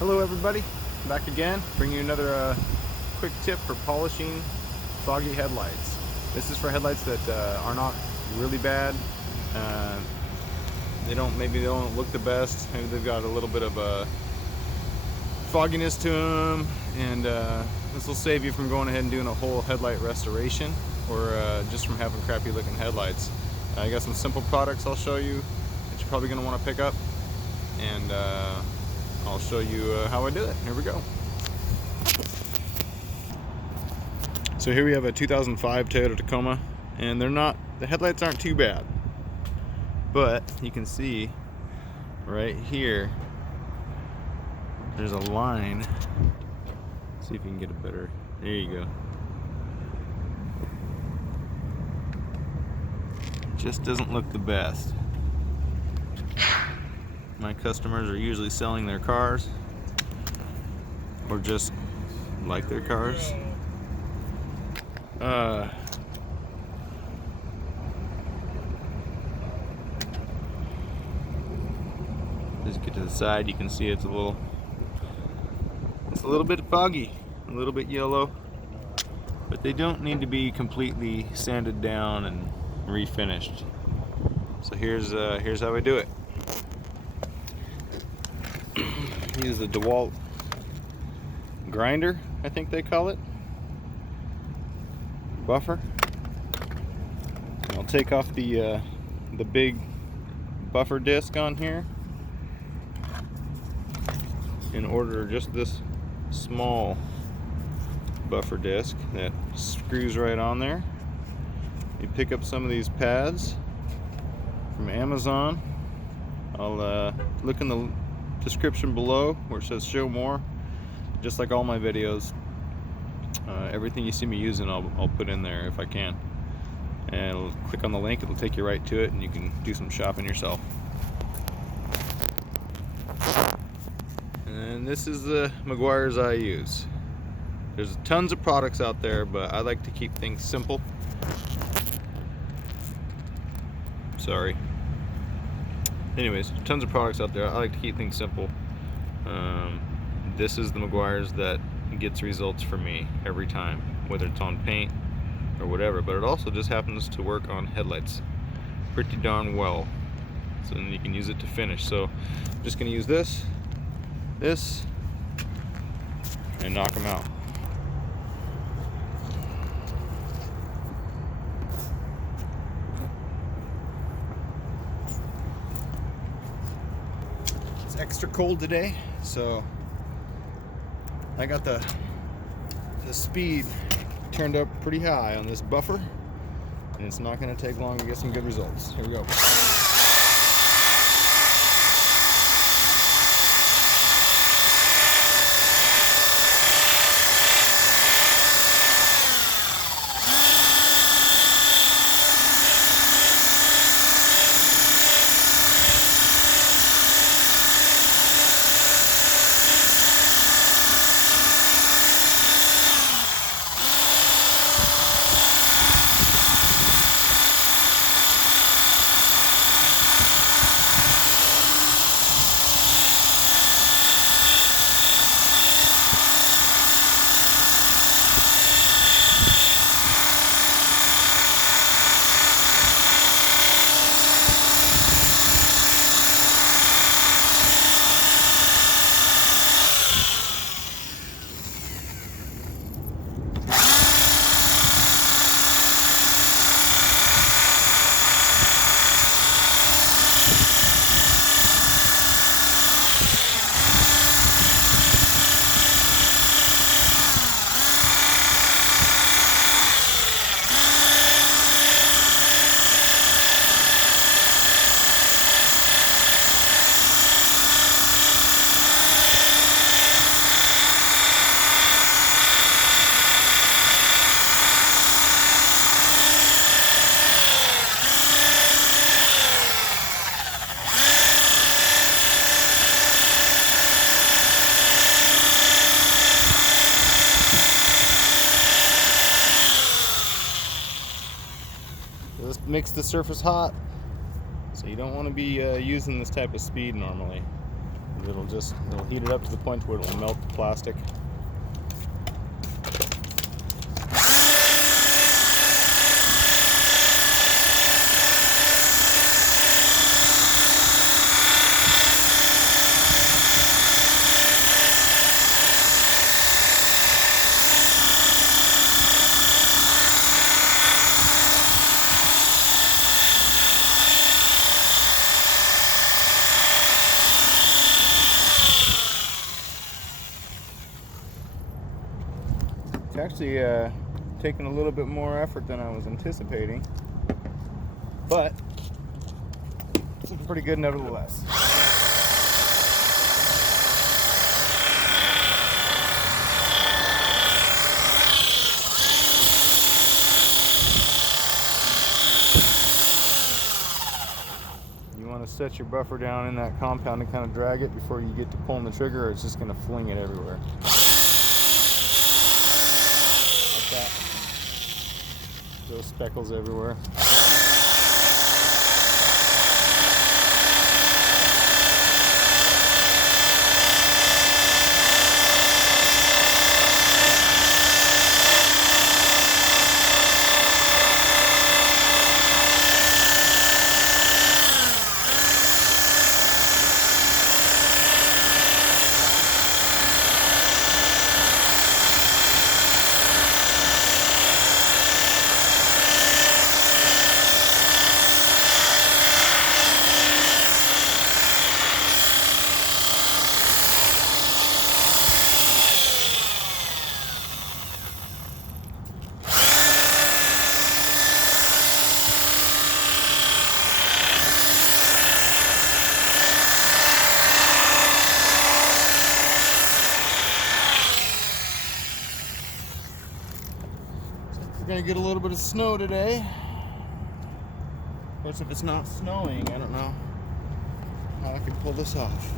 Hello everybody, back again, bringing you another quick tip for polishing foggy headlights. This is for headlights that are not really bad. Maybe they don't look the best. Maybe they've got a little bit of a fogginess to them, and this will save you from going ahead and doing a whole headlight restoration, or just from having crappy looking headlights. I got some simple products I'll show you that you're probably going to want to pick up, and I'll show you how I do it. Here we go. So here we have a 2005 Toyota Tacoma, and the headlights aren't too bad, but you can see right here there's a line. See if you can get it better. There you go. Just doesn't look the best. My customers are usually selling their cars, or just like their cars. Just get to the side, you can see it's a little bit foggy, a little bit yellow, but they don't need to be completely sanded down and refinished. So here's how I do it. Use the DeWalt grinder, I think they call it, buffer. And I'll take off the big buffer disc on here and order just this small buffer disc that screws right on there. You pick up some of these pads from Amazon. I'll look in the description below where it says show more. Just like all my videos, everything you see me using I'll put in there if I can, and click on the link, it'll take you right to it and you can do some shopping yourself. And this is the Meguiar's I use. There's tons of products out there, but I like to keep things simple. Sorry. Anyways, tons of products out there. I like to keep things simple. This is the Meguiar's that gets results for me every time, whether it's on paint or whatever, but it also just happens to work on headlights pretty darn well. So then you can use it to finish. So I'm just going to use this, and knock them out. It's extra cold today, so I got the speed turned up pretty high on this buffer, and it's not going to take long to get some good results. Here we go. This makes the surface hot, so you don't want to be using this type of speed normally. It'll heat it up to the point where it'll melt the plastic. It's actually taking a little bit more effort than I was anticipating, but it's pretty good nevertheless. You want to set your buffer down in that compound and kind of drag it before you get to pulling the trigger, or it's just going to fling it everywhere. That. Those speckles everywhere. We're gonna get a little bit of snow today. Of course, if it's not snowing, I don't know how I can pull this off.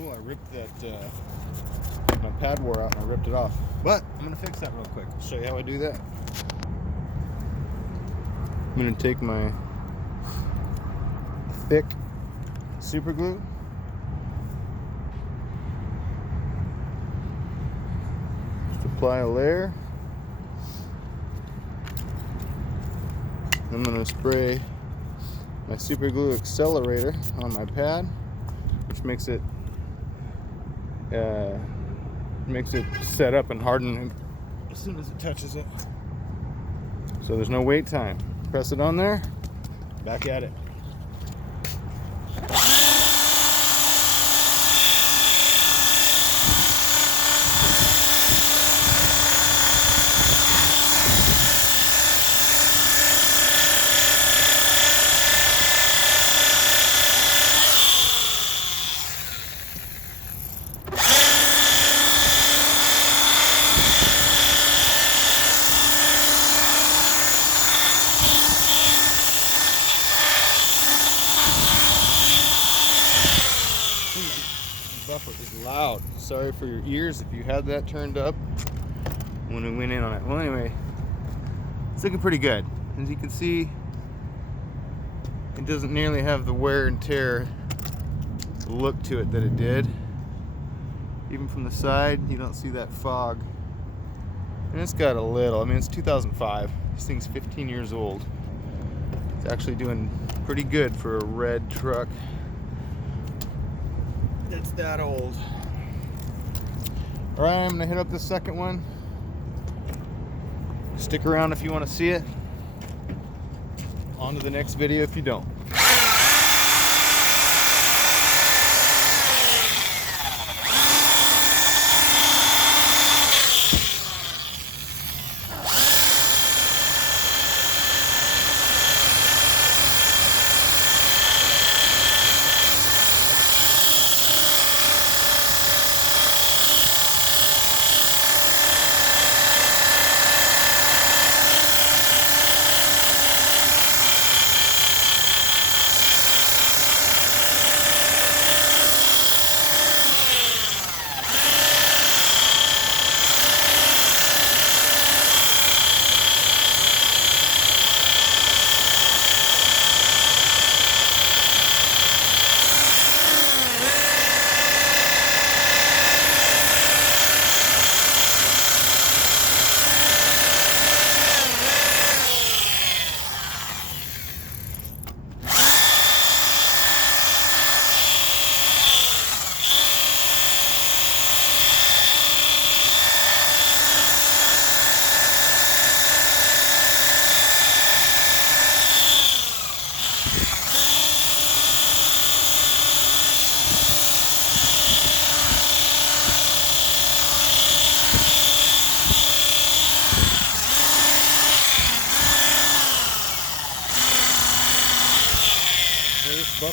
Oh, I ripped that, my pad wore out and I ripped it off. But I'm gonna fix that real quick. I'll show you how I do that. I'm gonna take my thick super glue, just apply a layer. I'm gonna spray my super glue accelerator on my pad, which makes it set up and harden as soon as it touches it. So there's no wait time. Press it on there, back at it. Buffer is loud. Sorry for your ears if you had that turned up when we went in on it. Well, anyway, it's looking pretty good. As you can see, it doesn't nearly have the wear and tear look to it that it did. Even from the side, you don't see that fog. And it's got a little, I mean, it's 2005. This thing's 15 years old. It's actually doing pretty good for a red truck that's that old. All right, I'm gonna hit up the second one. Stick around if you want to see it. On to the next video if you don't.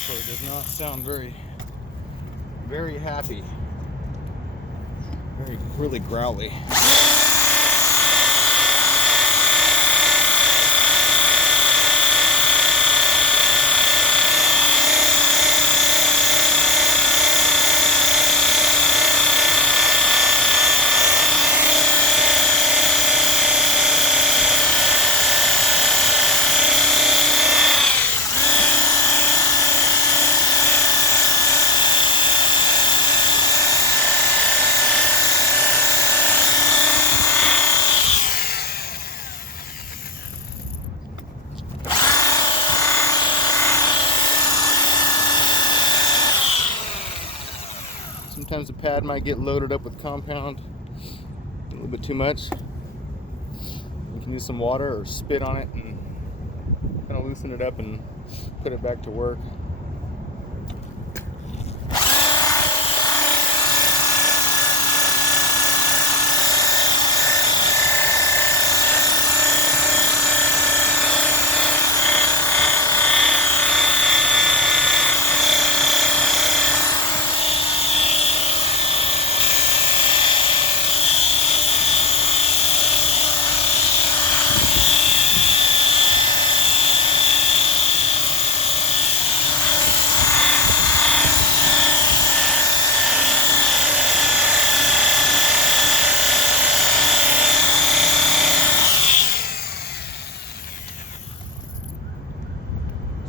buffer does not sound very happy. Really growly. Sometimes the pad might get loaded up with compound a little bit too much. You can use some water or spit on it and kind of loosen it up and put it back to work.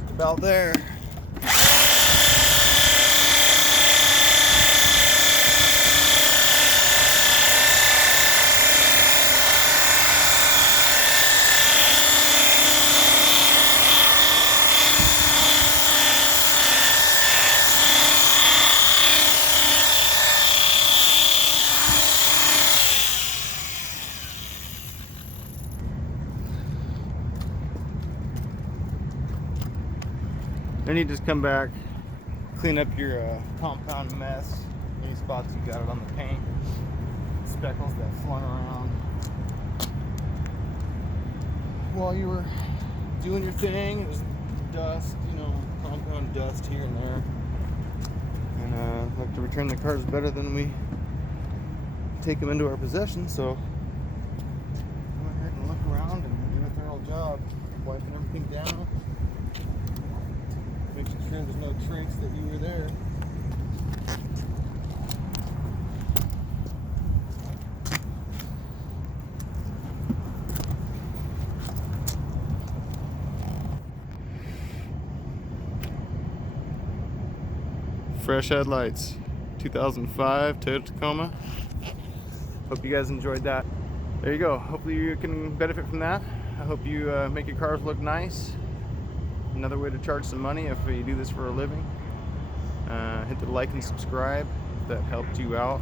About there. Then you just come back, clean up your compound mess, any spots you got it on the paint, speckles that flung around while you were doing your thing. It was dust, you know, compound dust here and there. And I'd like to return the cars better than we take them into our possession, so go ahead and look around and do a thorough job, wiping everything down. Making sure there's no trace that you were there. Fresh headlights, 2005 Toyota Tacoma. Hope you guys enjoyed that. There you go. Hopefully you can benefit from that. I hope you make your cars look nice. Another way to charge some money if you do this for a living. Hit the like and subscribe if that helped you out.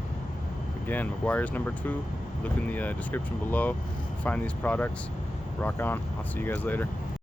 Again, McGuire's #2. Look in the description below. Find these products. Rock on. I'll see you guys later.